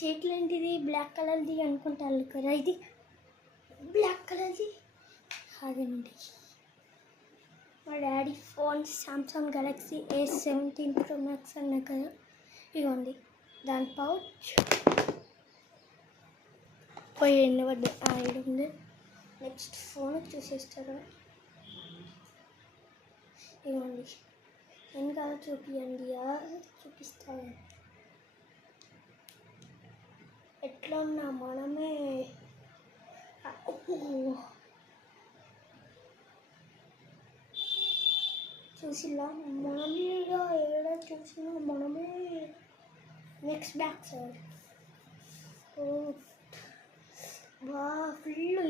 చేతులు ఏంటిది బ్లాక్ కలర్ది అనుకుంటారు కదా, ఇది బ్లాక్ కలర్ది అదండి. మా daddy phone Samsung Galaxy A17 Pro Max అన్నా కదా, ఇవ్వండి దాని పౌచ్. పోయి ఎన్నవద్దు ఉంది. నెక్స్ట్ ఫోన్ చూసేస్తారు. ఇవ్వండి వెనకాల చూపియండి, చూపిస్తాను ఎట్లా ఉన్నా మనమే. చూసిలా మనమేగా ఏడా చూసినా మనమే. నెక్స్ట్ బ్యాక్ సైడ్ వా ఫుల్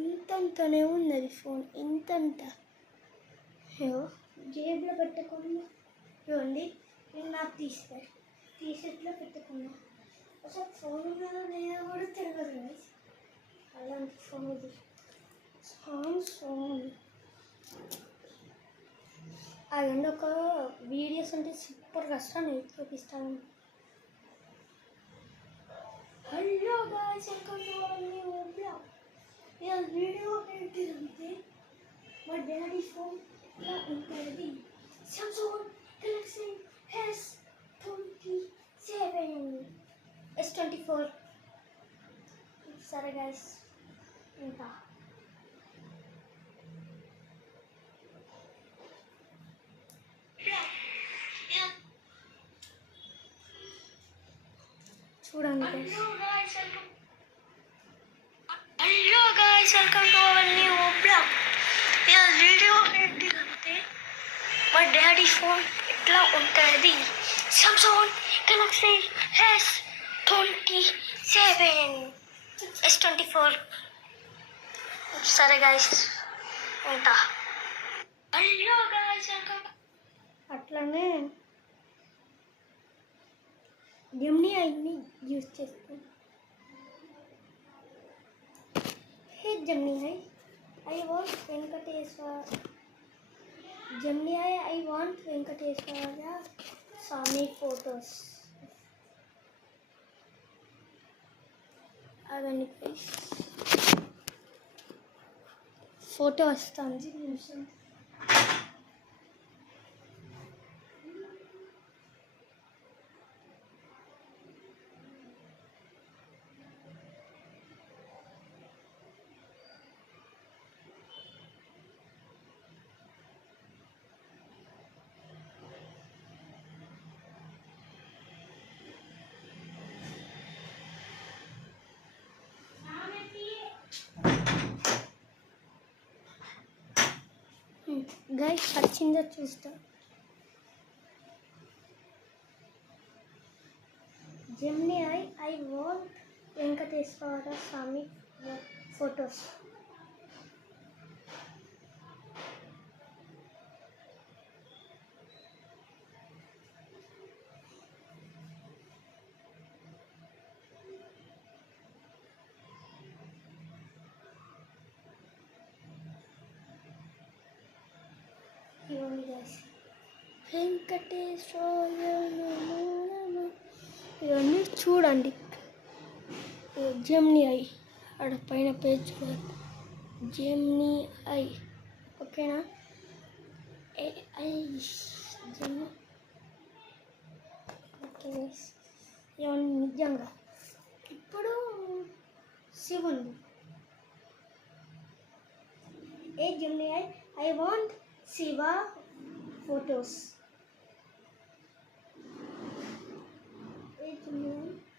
ఇంతంతనే ఉన్నది ఫోన్, ఇంతంత. జేబులో పెట్టుకున్నా ఇవ్వండి. నేను నాకు టీషర్ట్లో పెట్టుకున్నా. అసలు ఫోన్ మీద లేదా కూడా తెలియదు కదా, అలాంటి ఫోన్ ఇది. ఫోన్ అదండి. ఒక వీడియోస్ అంటే సూపర్ కష్టం చూపిస్తాను. Hello guys, welcome to our new blog. ఈ వీడియో ఏంటిదంటే మా డాడీ ఫోన్ ఇలా ఉంటుంది. Samsung Galaxy S24. సరే గాయ్స్, ఇంకా చూడండి. Hello guys, welcome to our new blog. ఈ వీడియో ఏంటిదంటే మా డాడీ ఫోన్ ఇట్లా ఉంటుంది. Samsung Galaxy S24. సరే గాయ్స్, ఉంటా. Hello guys, welcome. అట్లానే జెమినీ ఐని యూజ్ చేస్తాం. Hey Gemini I want Venkateshwara. Gemini I want Venkateshwara Swami photos. అదండి ఫోటో వస్తుంది నిమిషం. గైస్ వచ్చిందో చూస్తా. Gemini I want Venkateshwara Swami photos. Venkateshwara ఇవన్నీ చూడండి. జెమినీ ఐ ఆడ పైన పేజ్ చూడండి. జెమినీ ఐ ఓకేనా. AI Gemini okay. ఇవన్నీ నిజంగా ఇప్పుడు శివుంది. Hey Gemini I want Shiva photos.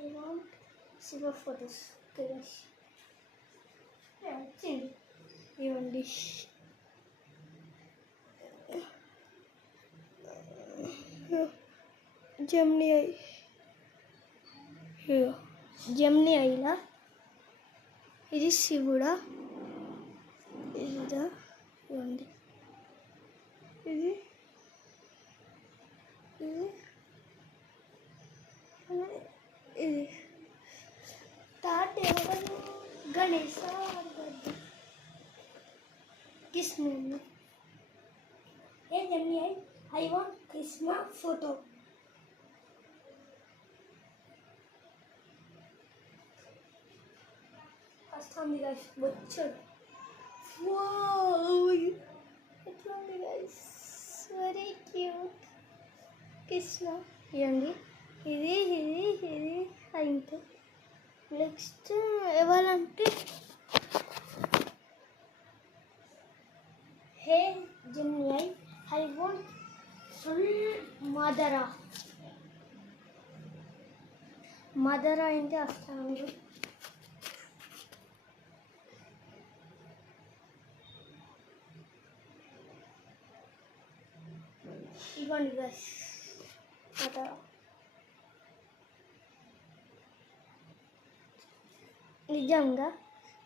I want Shiva photos. వచ్చింది ఇవ్వండి. జెమినీ ఐలా ఇది శివుడా, ఇదా ఇవ్వండి. ఇది ఇది తాట ఎవరు Ganesha Krishna. Hey Gemini I want Krishna photo. వస్తుంది గైస్ వచ్చాడు. వావ్ ఎట్లా ఉంది గైస్, వెరీ క్యూట్ కృష్ణ. ఇవ్వండి ఇది ఇది ఇది అయితే నెక్స్ట్ ఎవరంటే హే జెమిని ఐ వాంట్ ఫుల్ మదరా. మదరా అంటే వస్తాను. ఇవ్వండి గైస్ మదరా. నిజంగా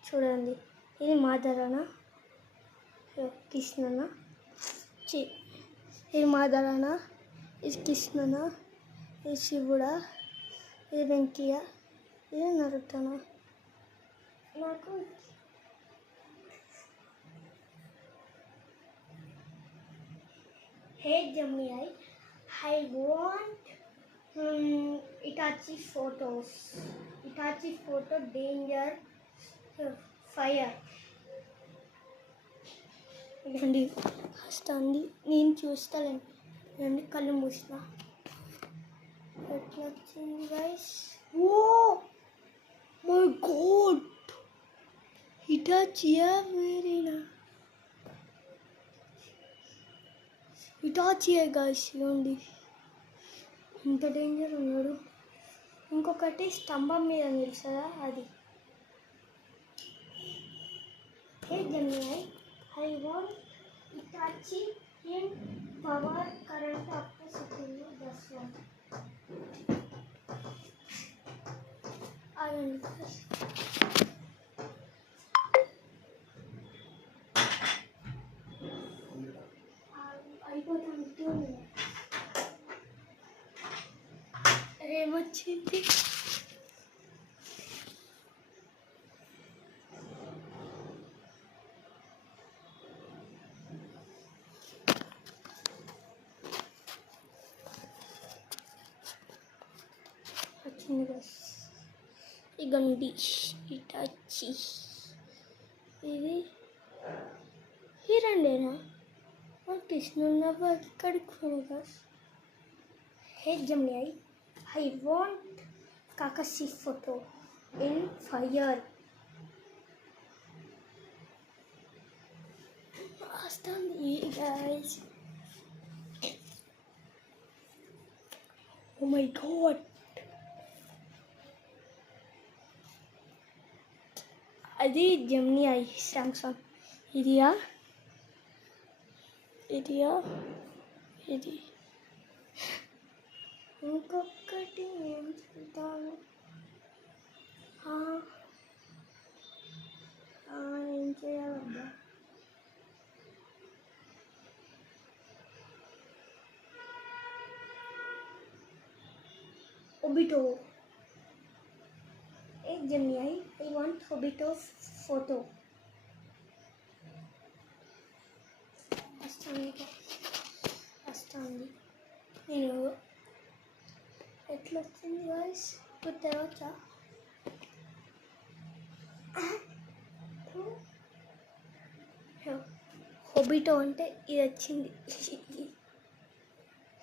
చూడండి, ఇది మదరానా కృష్ణనా? ఇది మదరానా, ఇది కృష్ణనా, ఇది శివుడా, ఇది వెంకయ్య, ఇది నరుటనా? నాకు hey Gemini I want Itachi photos. Itachi photo danger fire. ఇదండి వస్తుంది, నేను చూస్తానండి. కళ్ళు మూసిన ఎట్లా వచ్చింది గైస్. ఓ మై గాడ్, ఇటాచియా వేరేనా? ఇటాచియా గైస్. ఇవ్వండి ఇంత డేంజర్ ఉన్నాడు. ఇంకొకటి స్తంభం మీద నిలుస్తుందా అది. Hey Gemini I want Itachi in power current up to second this one. అయిపోతాను. ఏమొచ్చింది? వచ్చింది బస్. ఇగండి ఇటాచి. ఇది ఈ రెండేనా? కృష్ణ ఇక్కడికి పోయినాయి బస్. Hey Gemini I want Kakashi photo in fire. వస్తుంది గైస్. ఓ మై గాడ్, అది జెమిని సామ్సంగ్. ఇదియా ఇది ఇంకొకటి ఏం చూద్దాము. ఏం చేయాలబ్బా? Obito. Hey Gemini I want Obito photo. వస్తుంది. నేను ఎట్లా వచ్చింది గాయస్ గుర్తవచ్చా? ఒబిటో అంటే ఇది వచ్చింది.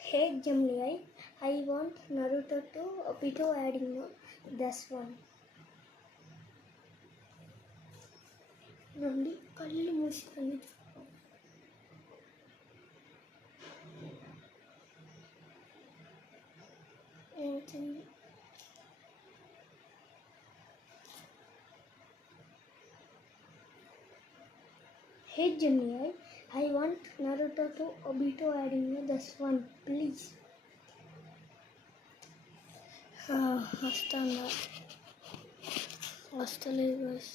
Hey Gemini I want Naruto to Obito adding this one. రండి కళ్ళు మూసుకొని. ఏమవుతుంది? Hey Gemini I want Naruto to Obito adding this one please. వస్తుందా? వస్తలేదు బస్.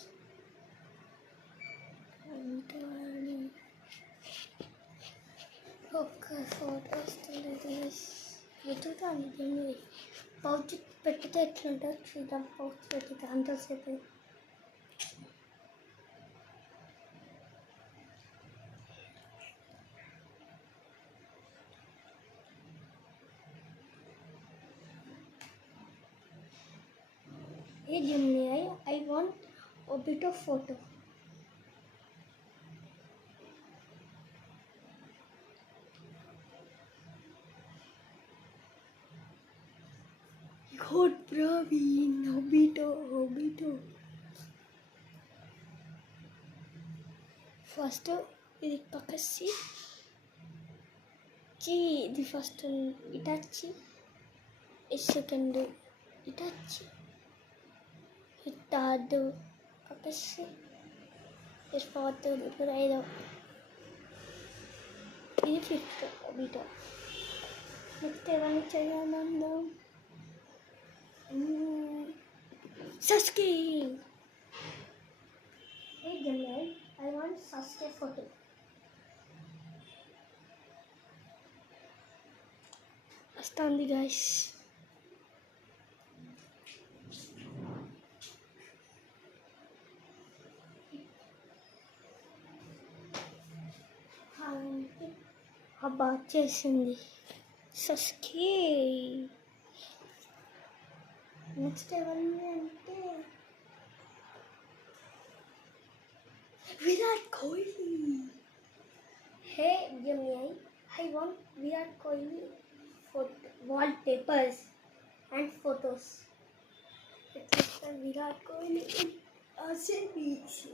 ఒక్క ఫోటో వస్తలేదు బస్. వెతుకుతాను జెమిని. పౌచ్ పెట్టితే ఎట్లుంటుంది చూద్దాం. పౌచ్ పెట్టితే అంతసేపు. Hey Gemini, I want Obito photo. God, Praveen, Obito. First ఇది పక్కసి ఇది ఫస్ట్ ఇటాచి, ఈ సెకండ్ ఇటాచి, ఈ థర్డ్ పక్కసి, ఈ ఫోర్త్ ఇప్పుడు ఐదో, ఇది ఫిఫ్త్ ఒబిటో. నెక్స్ట్ ఎవరిని చేయాలన్నా Sasuke. Hey Gemini, I want Sasuke photo. Astandi guys. అబ్బా చేసింది Sasuke. నెక్స్ట్ ఎవరిని అంటే Virat Kohli. Hey Gemini, I want Virat Kohli wallpapers and photos. Virat Kohli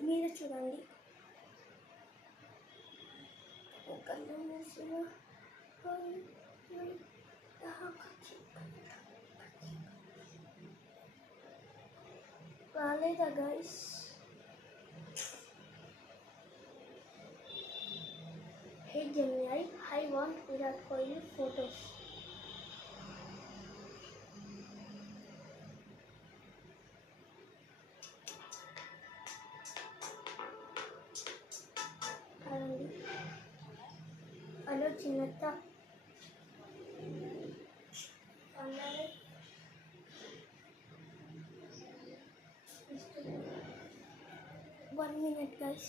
మీరే చూడండి. రాలేదా guys? Hey Gemini, I want Virat Kohli photos. Hello చిన్నత్త. 1 minute guys.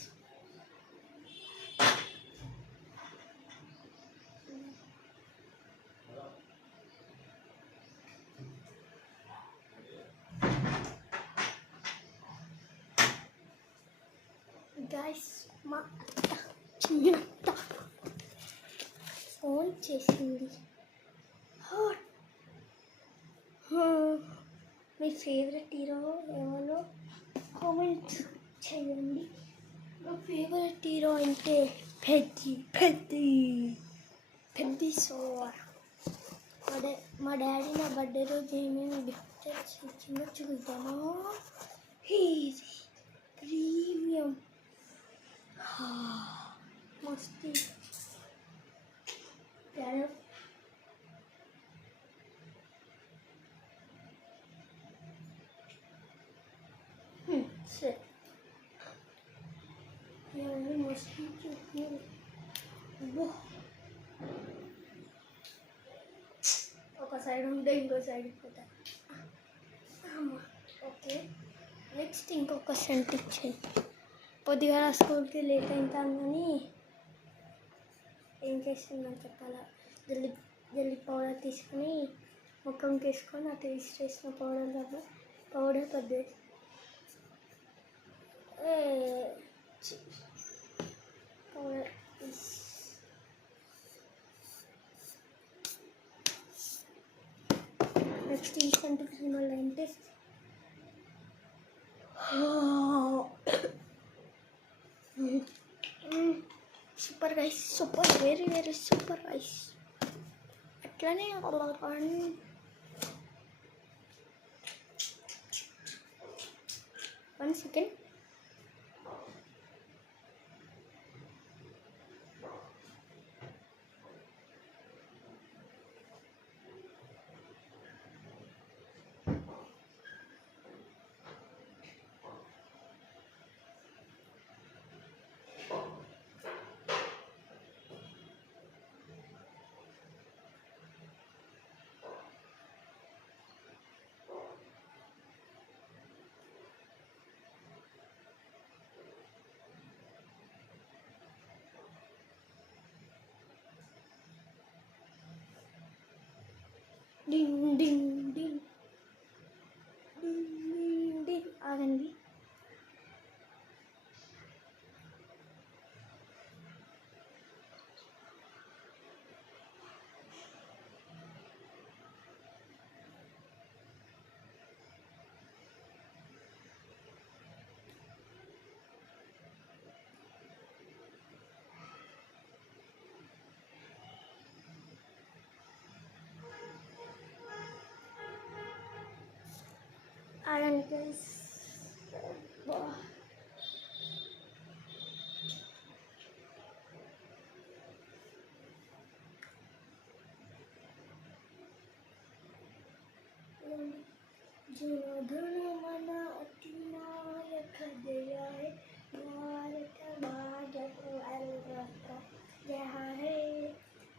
Guys, మా చిన్నత్త ఫోన్ చేసింది. మీ ఫేవరెట్ హీరో ఎవరో కామెంట్ చేయండి. నా ఫేవరెట్ హీరో అంటే పెద్ది సోర్. మా డాడీ నా బర్త్డే రోజు ఏమేమి గిఫ్ట్ ఇచ్చిందో చూద్దామా. ప్రీమియం మస్తీ సరే మస్తీ చూస్తున్నారు. ఒక సైడ్ ఉంటే ఇంకో సైడ్ పోతా. ఓకే, నెక్స్ట్ ఇంకొక సెంట్ ఇచ్చేయి. పొద్దుగాల స్కూల్కి లేట్ అవుతుందని ఏం చేస్తుందని చెప్పాలా. జల్లి పౌడర్ తీసుకొని ముఖంకి వేసుకొని అటు వేసిన పౌడర్ పెద్ద పౌడర్ నెక్స్ట్ ఈ సెంట్ క్రీమ్ అంటే super guys, super, very very super guys. అట్లనే 1 సెకండ్. డింగ్ డింగ్ డింగ్ డింగ్ డింగ్. ఆగండి. గైస్. జనగణ మన అతినాయక జయ హే భారత భాగ్య జయ హే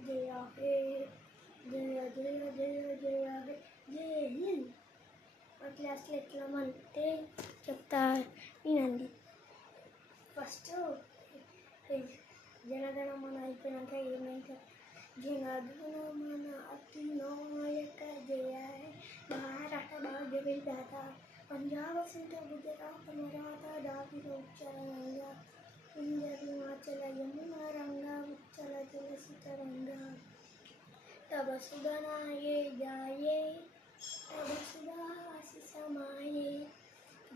జయ హే జయ జయ జయ జయ హే జయ హింద్. మా క్లాస్లో ఎట్లామంటే చెప్తా వినండి. ఫస్ట్ జనగణమన అయిపోయినాక ఏమైంది? జనగణమన అతినాయక జయ హే భారత భాగ్య విధాత పంజాబ్ సింధు గుజరాత్ మరాఠా ద్రావిడ ఉచ్చరంగా ఇంద్ర హిమాచల యమున రంగా ఉచ్చల జలసిత రంగా तब सुगनाये जाये तब सुदासी समाये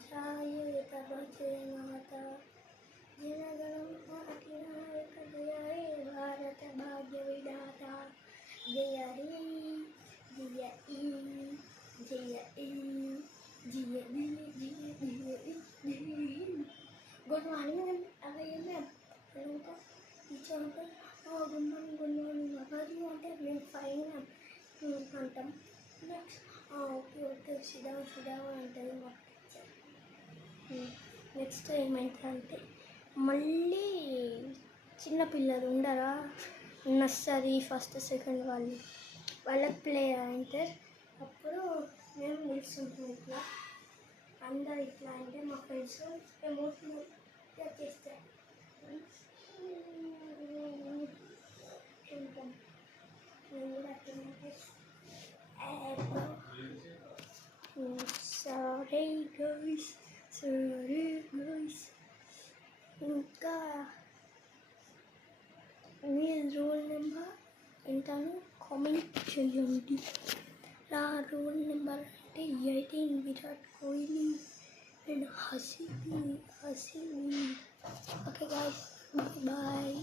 जाये तब जयमाता जनगणम अतिनायक जय हे भारत भाग्य विधाता जय हे जय ई जय ई जय जय जय good morning again ma'am. Hello teacher uncle. Good morning అవ్వదు అంటే మేము ఫైన్ అంటాం. నెక్స్ట్ ఓకే ఓకే సిద్ధం అంటుంది మా టీచర్. నెక్స్ట్ ఏమైందంటే మళ్ళీ చిన్నపిల్లలు ఉండరా, నర్సరీ ఫస్ట్ సెకండ్ వాళ్ళకి ప్లే అంటారు. అప్పుడు మేము నిలుస్తుంటాం ఇట్లా, అందరు ఇట్లా అంటే మా ఫ్రెండ్స్ ఎమోషనల్గా చేస్తారు. Sorry guys. ఇంకా మీ రోల్ నెంబర్ ఎంతనో కామెంట్ చేయండి. నా రోల్ నెంబర్ అంటే 18 Virat Kohli and Haseeni. Okay guys, bye.